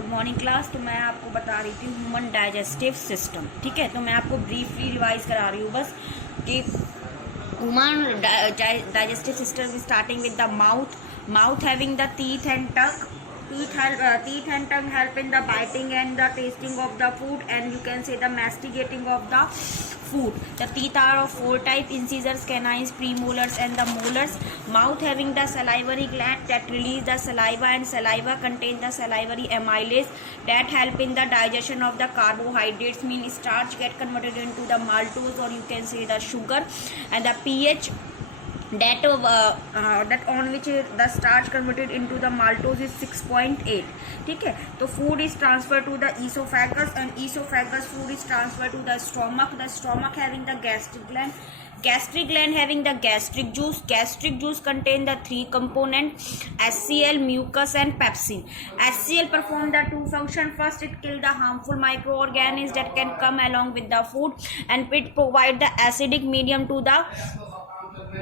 Good morning class. तो मैं आपको बता रही थी ह्यूमन डाइजेस्टिव सिस्टम। ठीक है, तो मैं आपको ब्रीफली रिवाइज करा रही हूँ बस कि human digestive system starting with the mouth having the teeth and tongue. Teeth and tongue help in the biting and the tasting of the food, and you can say the masticating of the food. The teeth are of four types: incisors, canines, premolars, and the molars. Mouth having the salivary gland that release the saliva, and saliva contain the salivary amylase that help in the digestion of the carbohydrates. Mean starch get converted into the maltose, or you can say the sugar, and the pH that on which the starch converted into the maltose is 6.8. ठीक है, तो food is transferred to the esophagus, and esophagus food is transferred to the stomach having the gastric gland having the gastric juice contain the three components: HCl, mucus, and pepsin. HCl perform the two function. First, it kill the harmful microorganisms that can come along with the food, and it provide the acidic medium to the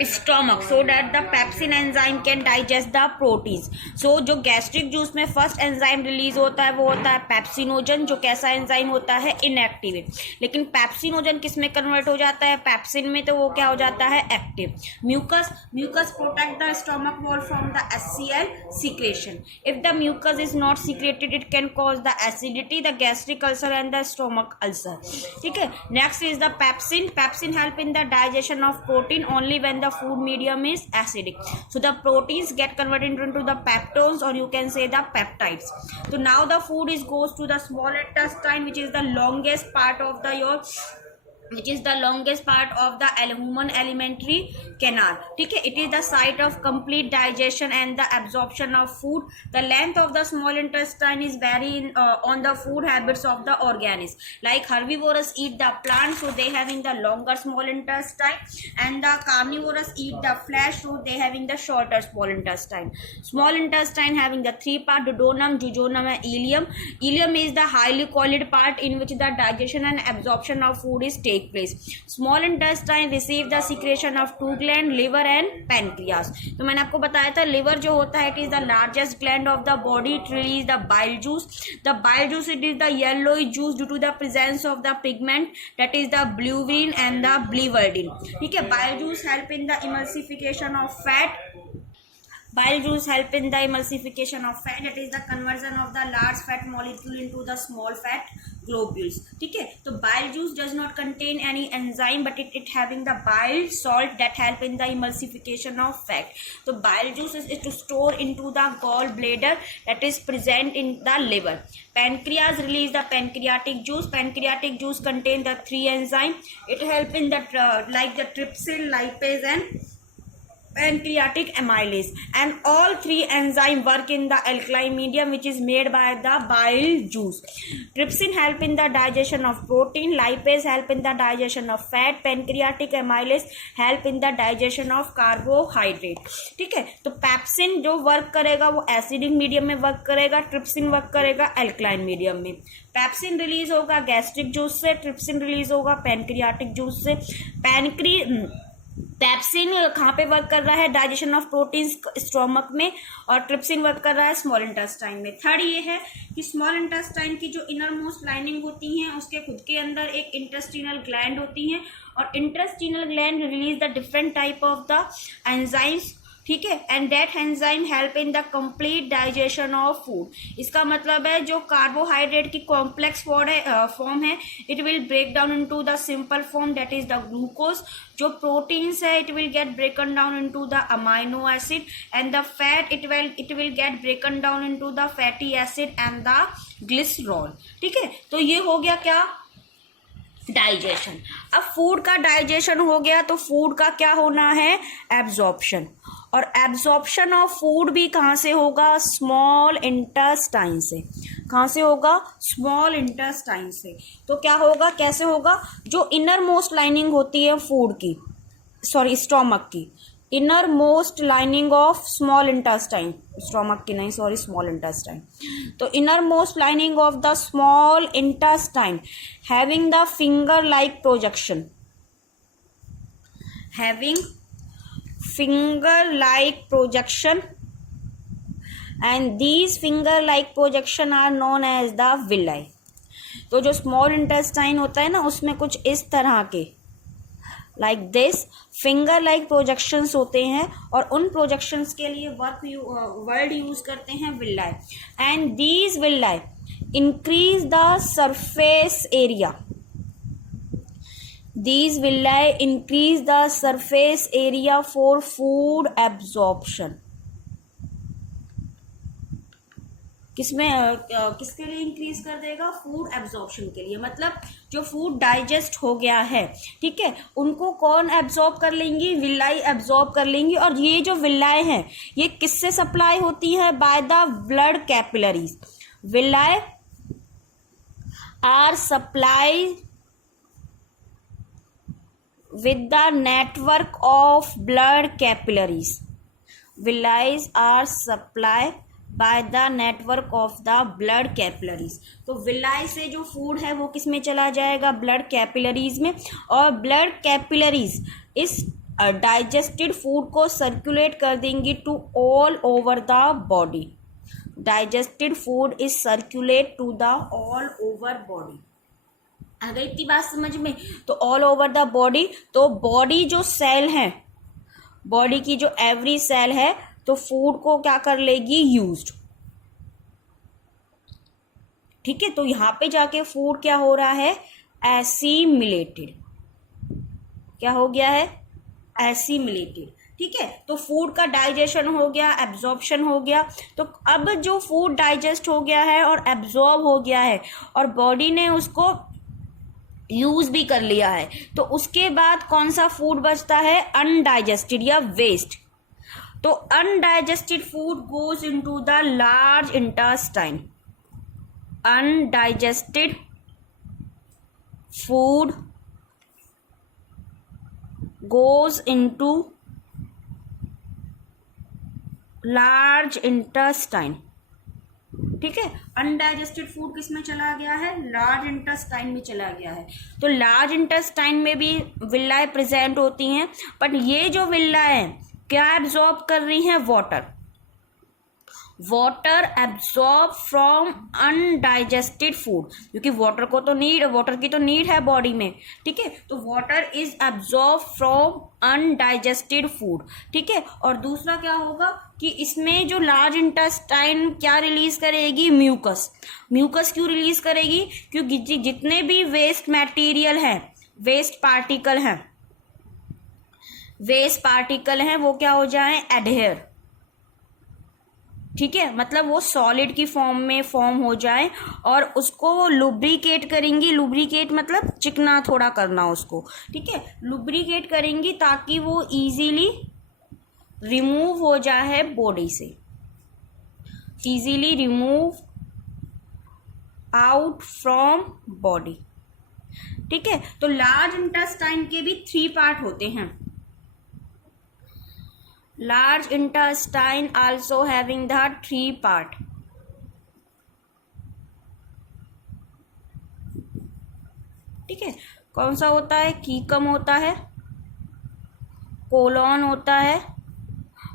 stomach so that the pepsin enzyme can digest the proteins. So जो gastric juice में first enzyme release होता है वो होता है pepsinogen, जो कैसा enzyme होता है, इनएक्टिव. लेकिन पेप्सिनोजन किस में कन्वर्ट हो जाता है, पेप्सिन में, तो वो क्या हो जाता है, active. Mucus protect the stomach wall from the HCl secretion. If the mucus is not secreted, it can cause the acidity, the gastric ulcer, and the stomach ulcer. ठीक है, next is the pepsin help in the digestion of protein only when the food medium is acidic. So the proteins get converted into the peptones, or you can say the peptides. So now the food goes to the small intestine, which is the longest part of the human alimentary canal. ठीक है, it is the site of complete digestion and the absorption of food. The length of the small intestine is vary on the food habits of the organism. Like herbivorous eat the plant, so they having the longer small intestine, and the carnivorous eat the flesh, so they having the shorter small intestine. Small intestine having the three part: duodenum, jejunum, and ileum. Ileum is the highly coiled part in which the digestion and absorption of food is take place. Small intestine receive the secretion of two gland, liver and pancreas. तो मैंने आपको बताया था liver जो होता है, it is the largest gland of the body. It release the bile juice. The bile juice, it is the yellowish juice due to the presence of the pigment, that is the biliverdin and the biliverdin. ठीक है, bile juice help in the emulsification of fat. Bile juice help in the emulsification of fat, that is the conversion of the large fat molecule into the small fat globules. ठीक है, तो bile juice does not contain any enzyme, but it having the bile salt that help in the emulsification of fat. So bile juice is to store into the gallbladder, that is present in the liver. Pancreas release the pancreatic juice. Pancreatic juice contain the three enzyme. It help in the like the trypsin, lipase, and pancreatic amylase, and all three enzyme work in the alkaline medium which is made by the bile juice. Trypsin help in the digestion of protein, lipase help in the digestion of fat, pancreatic amylase help in the digestion of carbohydrate. ठीक है, तो pepsin जो work करेगा वो acidic medium में work करेगा, trypsin work करेगा alkaline medium में. पेप्सिन रिलीज होगा गैस्ट्रिक जूस से, ट्रिप्सिन रिलीज होगा पैनक्रियाटिक जूस से. पेप्सिन कहाँ पे वर्क कर रहा है, डाइजेशन ऑफ प्रोटीन्स स्टोमक में, और ट्रिप्सिन वर्क कर रहा है स्मॉल इंटेस्टाइन में. थर्ड ये है कि स्मॉल इंटेस्टाइन की जो इनर मोस्ट लाइनिंग होती हैं उसके खुद के अंदर एक इंटेस्टिनल ग्लैंड होती हैं, और intestinal gland release the different type of the enzymes. ठीक है, and that enzyme help in the complete digestion of food. इसका मतलब है जो कार्बोहाइड्रेट की कॉम्प्लेक्स फॉर्म है, it will break down into the simple form, that is the glucose. जो proteins है, it will get broken down into the amino acid, and the fat it will get broken down into the fatty acid and the glycerol. ठीक है, तो ये हो गया क्या, digestion. अब फूड का डाइजेशन हो गया तो फूड का क्या होना है, एब्जॉर्प्शन. और एब्जॉर्प्शन ऑफ फूड भी कहाँ से होगा, स्मॉल इंटेस्टाइन से. कहाँ से होगा, स्मॉल इंटेस्टाइन से. तो क्या होगा, कैसे होगा, जो इनर मोस्ट लाइनिंग होती है फूड की, सॉरी स्टोमक की, inner most lining of small intestine, stomach की नहीं, सॉरी स्मॉल इंटेस्टाइन. तो inner most lining of the small intestine having the finger like projection, having finger like projection and these finger like projection are known as the villi. तो जो small intestine होता है ना, उसमें कुछ इस तरह के like this finger like projections होते हैं, और उन प्रोजेक्शंस के लिए वर्ड यूज करते हैं villi. And these villi increase the surface area, these villi increase the surface area for food absorption। किसके लिए इंक्रीज कर देगा? फूड एब्जॉर्प्शन के लिए। मतलब जो फूड डाइजेस्ट हो गया है, ठीक है, उनको कौन एब्जॉर्ब कर लेंगी? विलाई एब्जॉर्ब कर लेंगी। और ये जो विलाई हैं ये किससे सप्लाई होती है? By the blood capillaries. Villi are supply with the network of blood capillaries। Villi are supplied by the network of the blood capillaries। तो विलाई से जो फूड है वो किस में चला जाएगा? ब्लड कैपिलरीज में। और ब्लड कैपिलरीज इस डाइजेस्टेड फूड को सर्कुलेट कर देंगी to all over the body. Digested food is circulate to the all over body. आ गई इतनी बात समझ में? तो ऑल ओवर द बॉडी, तो बॉडी जो सेल है, बॉडी की जो एवरी सेल है, तो फूड को क्या कर लेगी? यूज्ड। ठीक है, तो यहां पे जाके फूड क्या हो रहा है? एसिमिलेटेड। क्या हो गया है? एसिमिलेटेड। ठीक है, तो फूड का डाइजेशन हो गया, एब्जॉर्प्शन हो गया। तो अब जो फूड डाइजेस्ट हो गया है और एब्जॉर्ब हो गया है और बॉडी ने उसको यूज भी कर लिया है, तो उसके बाद कौन सा फूड बचता है? अनडाइजेस्टेड या वेस्ट। तो undigested food goes into the large intestine. Undigested food goes into large intestine. ठीक है, अनडाइजेस्टेड फूड किस में चला गया है? लार्ज इंटेस्टाइन में चला गया है। तो लार्ज इंटेस्टाइन में भी विल्लाए प्रेजेंट होती हैं, बट ये जो विल्लाए क्या एब्जॉर्ब कर रही हैं? Water. Water absorb from undigested food, क्योंकि वाटर की तो नीड है बॉडी में। ठीक है, तो water is absorb from undigested food. ठीक है, और दूसरा क्या होगा कि इसमें जो लार्ज इंटेस्टाइन क्या रिलीज करेगी? म्यूकस। म्यूकस क्यों रिलीज करेगी? क्योंकि जितने भी वेस्ट मटेरियल है, वेस्ट पार्टिकल हैं, वो क्या हो जाए? एडहेयर। ठीक है, मतलब वो सॉलिड की फॉर्म में फॉर्म हो जाए और उसको लुब्रिकेट करेंगी। लुब्रिकेट मतलब चिकना थोड़ा करना उसको। ठीक है, लुब्रिकेट करेंगी ताकि वो इजीली रिमूव हो जाए बॉडी से, easily remove out from body. ठीक है, तो लार्ज इंटेस्टाइन के भी 3 पार्ट होते हैं। Large intestine also having the 3 part। ठीक है, कौन सा होता है? कीकम होता है, कोलोन होता है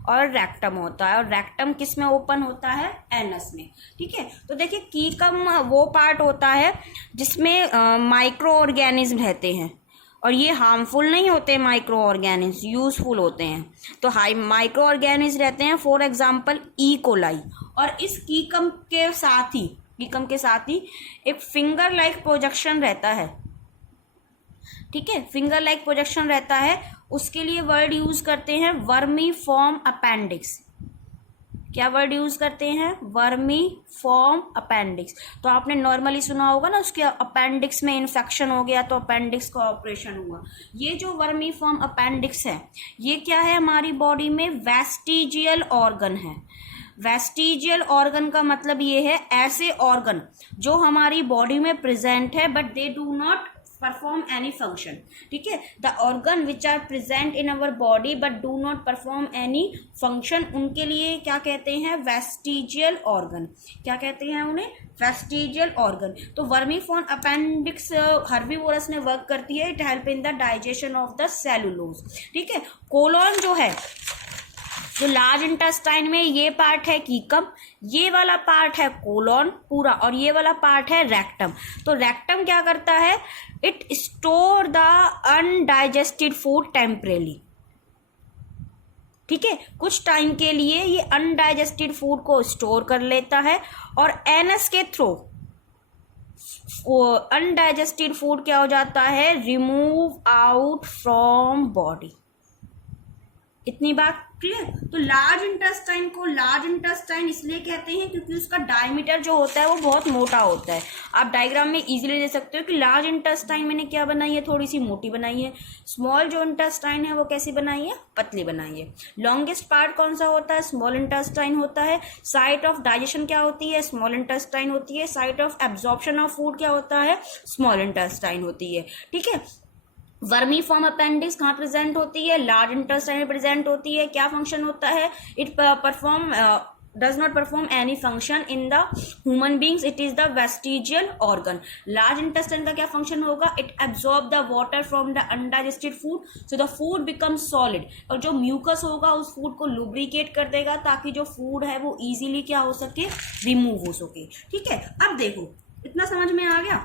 और रेक्टम होता है। और रेक्टम किस में ओपन होता है? एनस में। ठीक है, तो देखिए कीकम वो पार्ट होता है जिसमें माइक्रो ऑर्गेनिज्म रहते हैं, और ये हार्मफुल नहीं होते माइक्रो ऑर्गेनिज्म, यूजफुल होते हैं। तो माइक्रो ऑर्गेनिज्म रहते हैं, फॉर एग्जांपल ई कोलाई। और इस कीकम के साथ ही एक फिंगर लाइक प्रोजेक्शन रहता है। ठीक है, फिंगर लाइक प्रोजेक्शन रहता है, उसके लिए वर्ड यूज करते हैं वर्मी फॉर्म अपेंडिक्स। क्या वर्ड यूज करते हैं? Vermi form appendix. तो आपने नॉर्मली सुना होगा ना, उसके अपेंडिक्स में इन्फेक्शन हो गया तो अपेंडिक्स का ऑपरेशन हुआ। ये जो वर्मी फॉर्म अपेंडिक्स है, ये क्या है? हमारी बॉडी में वेस्टिजियल ऑर्गन है। वेस्टिजियल ऑर्गन का मतलब ये है ऐसे ऑर्गन जो हमारी बॉडी में प्रेजेंट है but they do not perform any function। ठीक है, the organ which are present in our body but do not perform any function, उनके लिए क्या कहते हैं? Vestigial organ. क्या कहते हैं उन्हें? Vestigial organ. तो वर्मीफॉर्म अपेंडिक्स हर्बीवोरस में वर्क करती है, it help in the digestion of the cellulose. ठीक है, कोलोन जो है, जो लार्ज इंटेस्टाइन में ये पार्ट है कीकम, ये वाला पार्ट है कोलॉन पूरा, और ये वाला पार्ट है रेक्टम। तो रेक्टम क्या करता है, it store the undigested food temporarily, ठीक है, कुछ टाइम के लिए ये अनडाइजेस्टेड फूड को स्टोर कर लेता है, और एनस के थ्रू अनडाइजेस्टेड फूड क्या हो जाता है, रिमूव आउट फ्रॉम बॉडी। इतनी बात क्लियर। तो लार्ज इंटेस्टाइन को लार्ज इंटेस्टाइन इसलिए कहते हैं क्योंकि उसका डायमीटर जो होता है वो बहुत मोटा होता है। आप डायग्राम में इजीली दे सकते हो कि लार्ज इंटेस्टाइन मैंने क्या बनाई है, थोड़ी सी मोटी बनाई है। स्मॉल जो इंटेस्टाइन है वो कैसी बनाई है, पतली बनाई है। लॉन्गेस्ट पार्ट कौन सा होता है, स्मॉल इंटेस्टाइन होता है। साइट ऑफ डाइजेशन क्या होती है, स्मॉल इंटेस्टाइन होती है। Site of absorption of food क्या होता है, स्मॉल इंटेस्टाइन होती है, ठीक है। वर्मी फॉर्म अपेंडिक्स कहाँ प्रेजेंट होती है, लार्ज इंटेस्टाइन में प्रेजेंट होती है। क्या फंक्शन होता है, it does not perform any function in the human beings, it is the vestigial organ. Large intestine का क्या function होगा, it absorb the water from the undigested food, so the food becomes solid, और जो mucus होगा उस food को lubricate कर देगा ताकि जो food है वो easily क्या हो सके, remove हो सके, ठीक है। अब देखो इतना समझ में आ गया।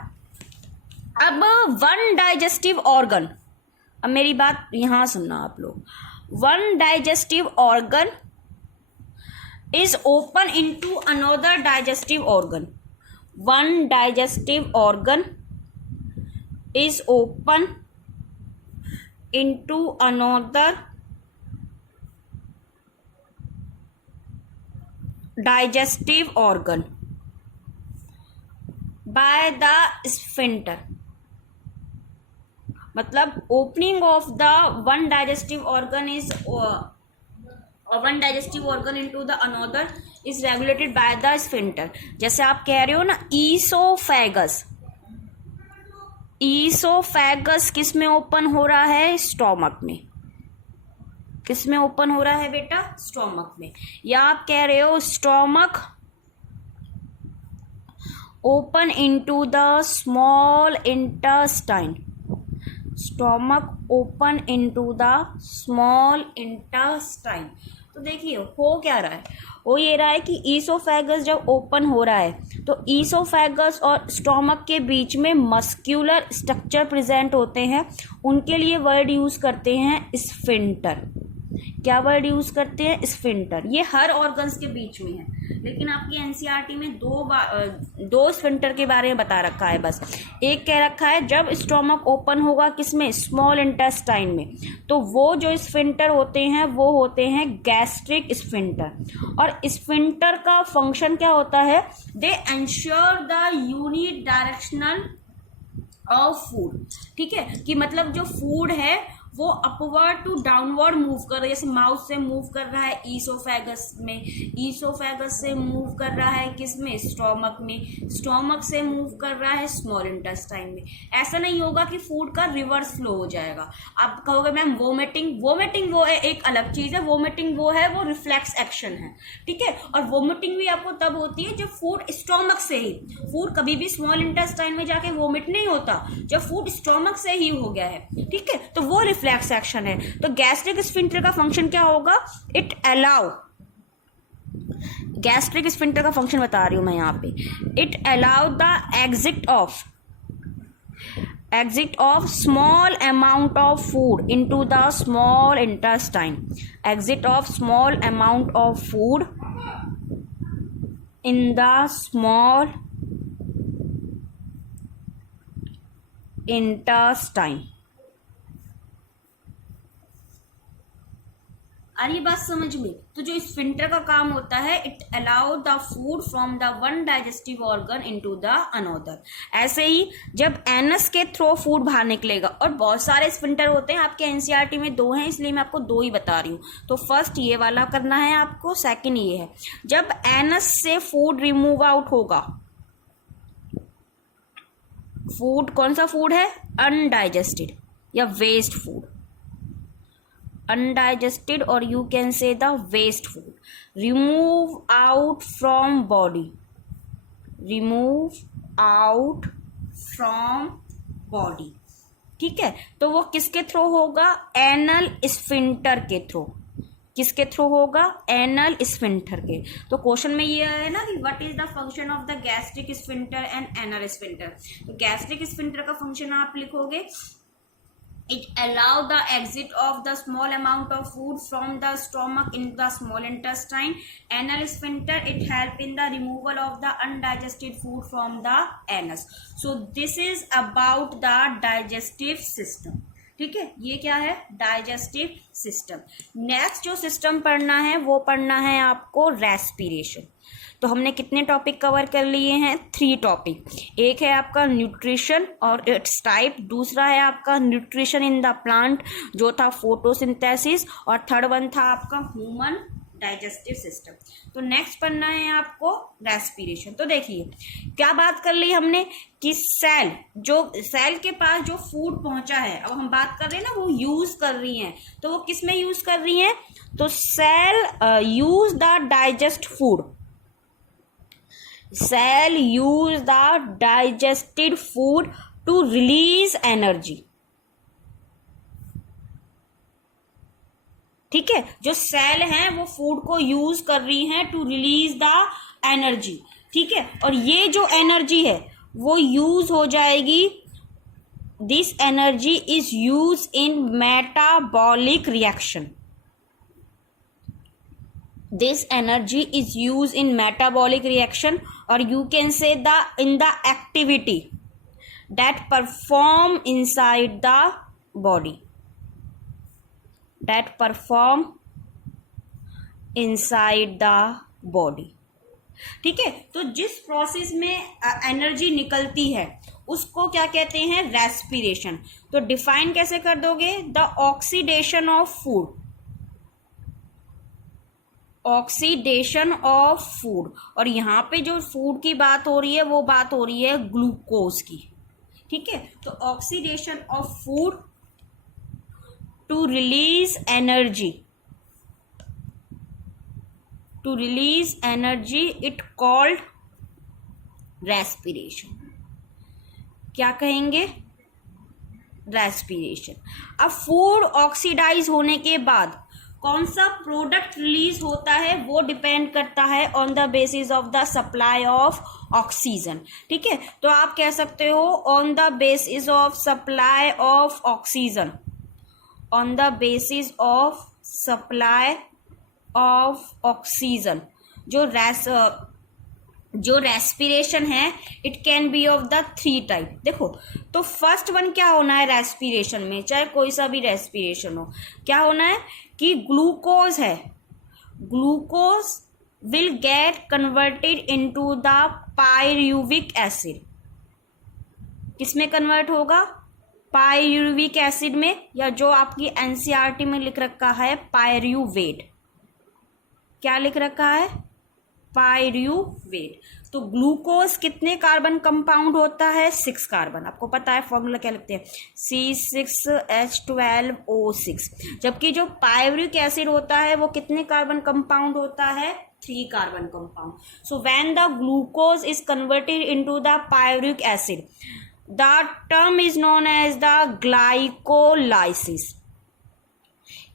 अब वन डाइजेस्टिव ऑर्गन, अब मेरी बात यहां सुनना आप लोग, one digestive organ is open into another digestive organ. One digestive organ is open into another digestive organ by the sphincter. मतलब opening of the one digestive organ is one digestive organ into the another is regulated by the sphincter. जैसे आप कह रहे हो ना oesophagus, oesophagus किस में open हो रहा है, स्टोमक में। किस में ओपन हो रहा है बेटा, स्टोमक में। या आप कह रहे हो stomach open into the small intestine, stomach open into the small intestine. तो देखिए हो क्या रहा है, वो ये रहा है कि ईसोफेगस जब ओपन हो रहा है तो ईसोफेगस और स्टोमक के बीच में मस्क्यूलर स्ट्रक्चर प्रेजेंट होते हैं, उनके लिए वर्ड यूज करते हैं स्फिंक्टर। क्या वर्ड यूज करते हैं, स्फिंक्टर। ये हर ऑर्गन्स के बीच में है, लेकिन आपकी एनसीईआरटी में दो स्फिंक्टर के बारे में बता रखा है बस। एक कह रखा है जब स्टोमक ओपन होगा किसमें, स्मॉल इंटेस्टाइन में, तो वो जो स्फिंक्टर होते हैं वो होते हैं गैस्ट्रिक स्फिंक्टर। और स्फिंक्टर का फंक्शन क्या होता है, they ensure the unidirectional of food, ठीक है, कि मतलब जो फूड है वो अपवर्ड टू डाउनवर्ड मूव कर रहा है। जैसे माउथ से मूव कर रहा है ईसोफेगस में, ईसोफेगस से मूव कर रहा है किसमें, स्टोमक में, स्टोमक से मूव कर रहा है स्मॉल इंटेस्टाइन में। ऐसा नहीं होगा कि फूड का रिवर्स फ्लो हो जाएगा। आप कहोगे मैम वोमिटिंग, वोमिटिंग वो एक अलग चीज है, वोमिटिंग वो है, वो रिफ्लेक्स एक्शन है, ठीक है। और वोमिटिंग भी आपको तब होती है जब फूड स्टोमक से ही, फूड कभी भी स्मॉल इंटेस्टाइन में जाके वोमिट नहीं होता, जब फूड स्टोमक से ही हो गया है, ठीक है, तो वो रिफ्लेक्स एक्शन है। तो गैस्ट्रिक स्फिंक्टर का फंक्शन क्या होगा, इट अलाउ, गैस्ट्रिक स्फिंक्टर का फंक्शन बता रही हूं मैं यहां पे, it allow the exit of small amount of food into the small intestine, exit of small amount of food in the small intestine। आ रही बात समझ में। तो जो स्फिंक्टर का काम होता है, it allow the food from the one digestive organ into the another. ऐसे ही जब एनस के थ्रू फूड बाहर निकलेगा, और बहुत सारे स्फिंक्टर होते हैं, आपके एनसीईआरटी में 2 हैं इसलिए मैं आपको 2 ही बता रही हूँ। तो फर्स्ट ये वाला करना है आपको, सेकंड ये है जब एनस से फूड रिमूव आउट होगा, फूड कौन सा फूड है, अनडाइजेस्टेड या waste food, undigested or you can say the waste food, remove out from body, remove out from body, ठीक है। तो वो किसके थ्रू होगा, एनल स्फिंक्टर के थ्रू। किसके थ्रू होगा? एनल स्फिंक्टर के। तो क्वेश्चन में ये है ना कि what is the function of the gastric sphincter and anal sphincter. तो गैस्ट्रिक स्फिंक्टर का फंक्शन आप लिखोगे, it allow the exit of the small amount of food from the stomach in the small intestine. Anal sphincter, it help in the removal of the undigested food from the anus. So this is about the digestive system. ठीक है, ये क्या है? Digestive system. Next जो system पढ़ना है वो पढ़ना है आपको रेस्पिरेशन। तो हमने कितने टॉपिक कवर कर लिए हैं? 3 टॉपिक। एक है आपका न्यूट्रिशन और इट्स टाइप, दूसरा है आपका न्यूट्रिशन इन द प्लांट जो था फोटोसिंथेसिस, और थर्ड वन था आपका ह्यूमन डाइजेस्टिव सिस्टम। तो नेक्स्ट पढ़ना है आपको रेस्पिरेशन। तो देखिए क्या बात कर ली हमने कि सेल के पास जो फूड पहुंचा है, अब हम बात कर रहे हैं ना वो यूज कर रही हैं, तो वो किस में यूज कर रही हैं? तो cell use the digest food, cell use the digested food to release energy। ठीक है, जो सेल हैं वो फूड को यूज कर रही हैं टू रिलीज द एनर्जी। ठीक है, और ये जो एनर्जी है वो यूज हो जाएगी, this energy is use in metabolic reaction. This energy is used in metabolic reaction, or you can say in the activity that perform inside the body, that perform inside the body। ठीक है, तो जिस process में energy निकलती है उसको क्या कहते हैं? रेस्पिरेशन। तो डिफाइन कैसे कर दोगे? The oxidation of food, oxidation of food. और यहाँ पे जो फूड की बात हो रही है वो बात हो रही है ग्लूकोज की। ठीक है, तो oxidation of food to release energy, to release energy, it called respiration. क्या कहेंगे? रेस्पिरेशन। अब फूड ऑक्सीडाइज होने के बाद कौन सा प्रोडक्ट रिलीज होता है वो डिपेंड करता है on the basis of the supply of oxygen. ठीक है, तो आप कह सकते हो on the basis of supply of oxygen, on the basis of supply of oxygen. जो रेस्पिरेशन है it can be of the 3 type. देखो, तो फर्स्ट वन क्या होना है रेस्पिरेशन में, चाहे कोई सा भी रेस्पिरेशन हो, क्या होना है कि ग्लूकोज है, glucose will get converted into the pyruvic acid. किसमें कन्वर्ट होगा? पायरुविक एसिड में, या जो आपकी एनसीईआरटी में लिख रखा है पायरुवेट। क्या लिख रखा है? पायरुवेट। तो ग्लूकोज कितने कार्बन कंपाउंड होता है? 6 कार्बन। आपको पता है फॉर्मूला क्या लिखते हैं? C6H12O6। जबकि जो पायरुविक एसिड होता है वो कितने कार्बन कंपाउंड होता है? 3 carbon compound. So when the glucose is converted into the pyruvic acid, the term is known as the glycolysis.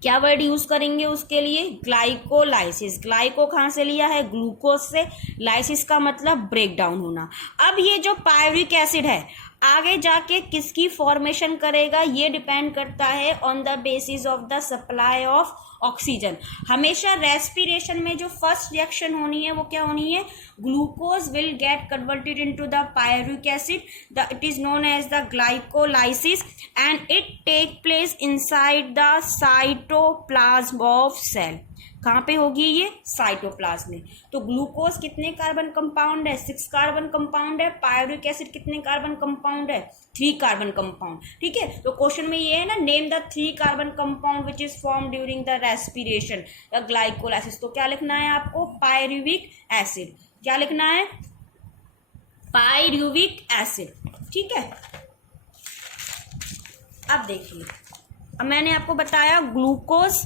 क्या वर्ड यूज करेंगे उसके लिए? ग्लाइकोलाइसिस। ग्लाइको कहां से लिया है? ग्लूकोज से। लाइसिस का मतलब ब्रेक डाउन होना। अब ये जो पायरुविक एसिड है आगे जाके किसकी फॉर्मेशन करेगा ये डिपेंड करता है on the basis of the supply of oxygen. हमेशा रेस्पिरेशन में जो फर्स्ट रिएक्शन होनी है वो क्या होनी है? Glucose will get converted into the pyruvic acid, it is known as the glycolysis, and it take place inside the cytoplasm of cell. कहाँ पे होगी ये? साइटोप्लाज्म में। तो ग्लूकोज कितने कार्बन कंपाउंड है? 6 कार्बन कंपाउंड है। पायरुविक एसिड कितने कार्बन कंपाउंड है? 3 कार्बन कंपाउंड। ठीक है, तो क्वेश्चन में ये है ना, name the 3 carbon compound which is form during the respiration या ग्लाइकोलाइसिस। तो क्या लिखना है आपको? Pyruvic acid. क्या लिखना है? Pyruvic acid. ठीक है, अब देखिए, अब मैंने आपको बताया glucose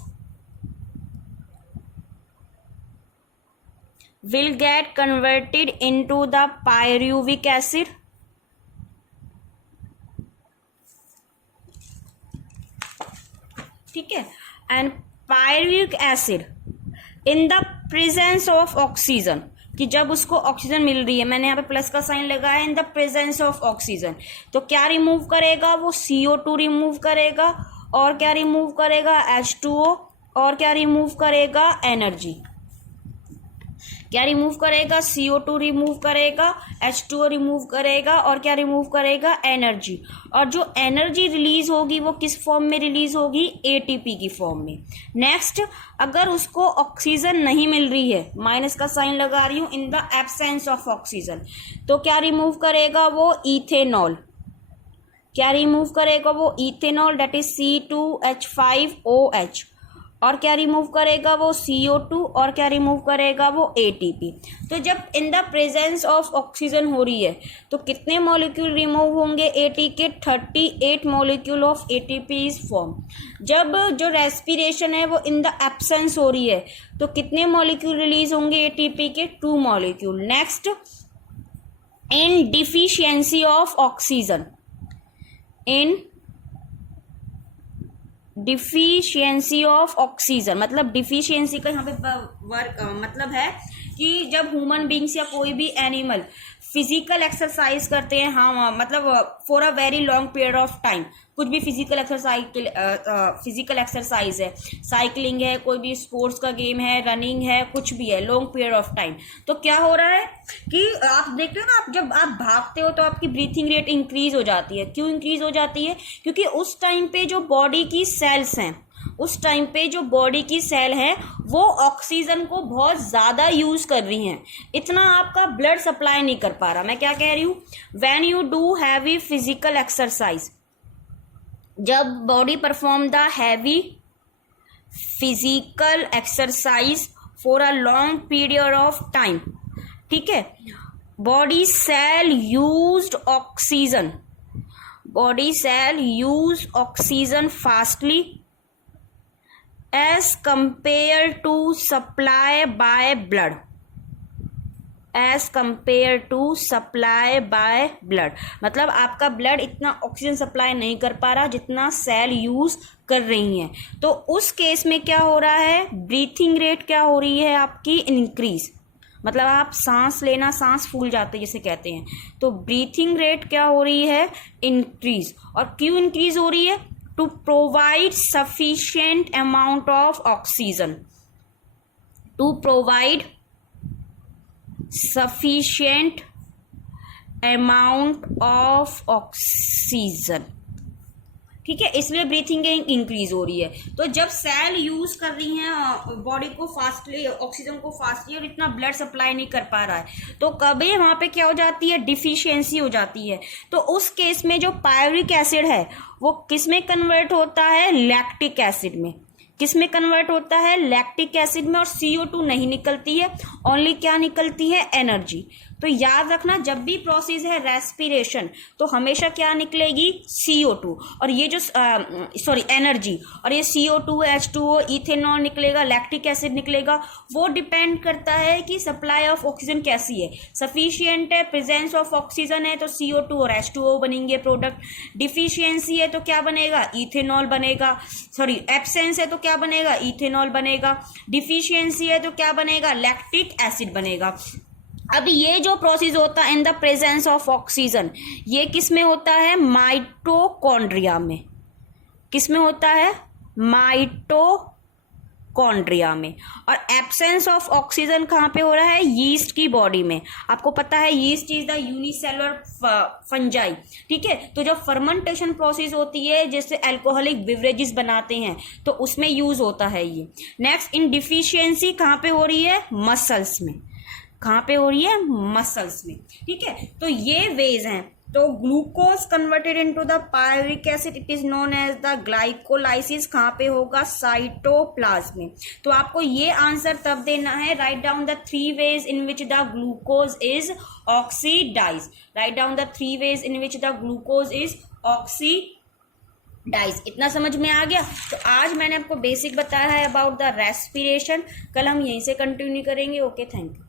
will get converted into the pyruvic acid, ठीक है, and pyruvic acid in the presence of oxygen, कि जब उसको ऑक्सीजन मिल रही है, मैंने यहाँ पे प्लस का साइन लगाया, in the presence of oxygen, तो क्या रिमूव करेगा वो CO2 रिमूव करेगा, और क्या रिमूव करेगा H2O, और क्या रिमूव करेगा एनर्जी। क्या रिमूव करेगा CO2 रिमूव करेगा, H2O रिमूव करेगा, और क्या रिमूव करेगा एनर्जी। और जो एनर्जी रिलीज होगी वो किस फॉर्म में रिलीज होगी, ATP की फॉर्म में। नेक्स्ट, अगर उसको ऑक्सीजन नहीं मिल रही है, माइनस का साइन लगा रही हूं, in the absence of oxygen, तो क्या रिमूव करेगा वो इथेनॉल। क्या रिमूव करेगा वो इथेनॉल, दैट इज C2H5OH, और क्या रिमूव करेगा वो CO2, और क्या रिमूव करेगा वो ATP। तो जब in the presence of oxygen हो रही है तो कितने मॉलिक्यूल रिमूव होंगे AT के, 38 molecule of ATP is form. जब जो रेस्पिरेशन है वो इन द एब्सेंस हो रही है तो कितने मॉलिक्यूल रिलीज होंगे ATP के, 2 molecule. Next, in deficiency of oxygen, in deficiency of oxygen, मतलब डिफिशियंसी का यहाँ पे वर्क मतलब है कि जब ह्यूमन बींग्स या कोई भी एनिमल फिजिकल एक्सरसाइज करते हैं, हाँ मतलब for a very long period of time, कुछ भी फिजिकल एक्सरसाइज है, साइकिलिंग है, कोई भी स्पोर्ट्स का गेम है, रनिंग है, कुछ भी है, लॉन्ग पीरियड ऑफ टाइम, तो क्या हो रहा है कि आप देखते हो ना, आप जब आप भागते हो तो आपकी ब्रीथिंग रेट इंक्रीज हो जाती है। क्यों इंक्रीज हो जाती है, क्योंकि उस टाइम पे जो बॉडी की सेल्स हैं, उस टाइम पे जो बॉडी की सेल है वो ऑक्सीजन को बहुत ज्यादा यूज कर रही हैं, इतना आपका ब्लड सप्लाई नहीं कर पा रहा। मैं क्या कह रही हूं, when you do heavy physical exercise, जब body perform the heavy physical exercise for a long period of time, ठीक है, body cell used oxygen, body cell use oxygen fastly as compared to supply by blood, as compared to supply by blood, मतलब आपका blood इतना oxygen supply नहीं कर पा रहा जितना सेल यूज कर रही हैं। तो उस केस में क्या हो रहा है, ब्रीथिंग रेट क्या हो रही है आपकी, इंक्रीज, मतलब आप सांस लेना, सांस फूल जाते जिसे कहते हैं, तो ब्रीथिंग रेट क्या हो रही है, इंक्रीज। और क्यों इंक्रीज हो रही है, to provide sufficient amount of oxygen, to provide sufficient amount of oxygen, ठीक है, इसलिए ब्रीथिंग इंक्रीज हो रही है। तो जब सेल यूज कर रही हैं बॉडी को फास्टली, ऑक्सीजन को फास्टली, और इतना ब्लड सप्लाई नहीं कर पा रहा है, तो कभी वहां पे क्या हो जाती है, डिफिशियंसी हो जाती है। तो उस केस में जो पायरुविक एसिड है वो किस में कन्वर्ट होता है, लैक्टिक एसिड में। किस में कन्वर्ट होता है, लैक्टिक एसिड में, और CO2 नहीं निकलती है, ओनली क्या निकलती है, एनर्जी। तो याद रखना, जब भी प्रोसेस है रेस्पिरेशन तो हमेशा क्या निकलेगी, CO2, और ये जो एनर्जी, और ये CO2, H2O, इथेनॉल निकलेगा, लैक्टिक एसिड निकलेगा। वो डिपेंड करता है कि सप्लाई ऑफ ऑक्सीजन कैसी है, सफिशिएंट है, प्रेजेंस ऑफ ऑक्सीजन है तो CO2 और H2O बनेंगे प्रोडक्ट, डिफिशियंसी है तो क्या बनेगा, इथेनॉल बनेगा, एब्सेंस है तो क्या बनेगा, इथेनॉल बनेगा, डिफिशियंसी है तो क्या बनेगा, लैक्टिक एसिड बनेगा। अब ये जो प्रोसेस होता है in the presence of oxygen, ये किस में होता है, माइटोकॉन्ड्रिया में। किस में होता है, माइटोकॉन्ड्रिया में। और एब्सेंस ऑफ ऑक्सीजन कहाँ पे हो रहा है, यीस्ट की बॉडी में। आपको पता है yeast is the unicellular fungi, ठीक है। तो जब फर्मेंटेशन प्रोसेस होती है, जैसे अल्कोहलिक बिवरेजेस बनाते हैं, तो उसमें यूज होता है ये। नेक्स्ट, इन डिफिशियंसी कहाँ पे हो रही है, मसल्स में। कहाँ पे हो रही है, मसल्स में, ठीक है। तो ये वेज हैं। तो glucose converted into the pyruvic acid, it is known as the glycolysis. कहाँ पे होगा, साइटोप्लाज्म में। तो आपको ये आंसर तब देना है, write down the 3 ways in which the glucose is oxidise. Write down the 3 ways in which the glucose is oxidise. इतना समझ में आ गया। तो आज मैंने आपको बेसिक बताया है अबाउट द रेस्पिरेशन। कल हम यहीं से कंटिन्यू करेंगे। Okay, thank you.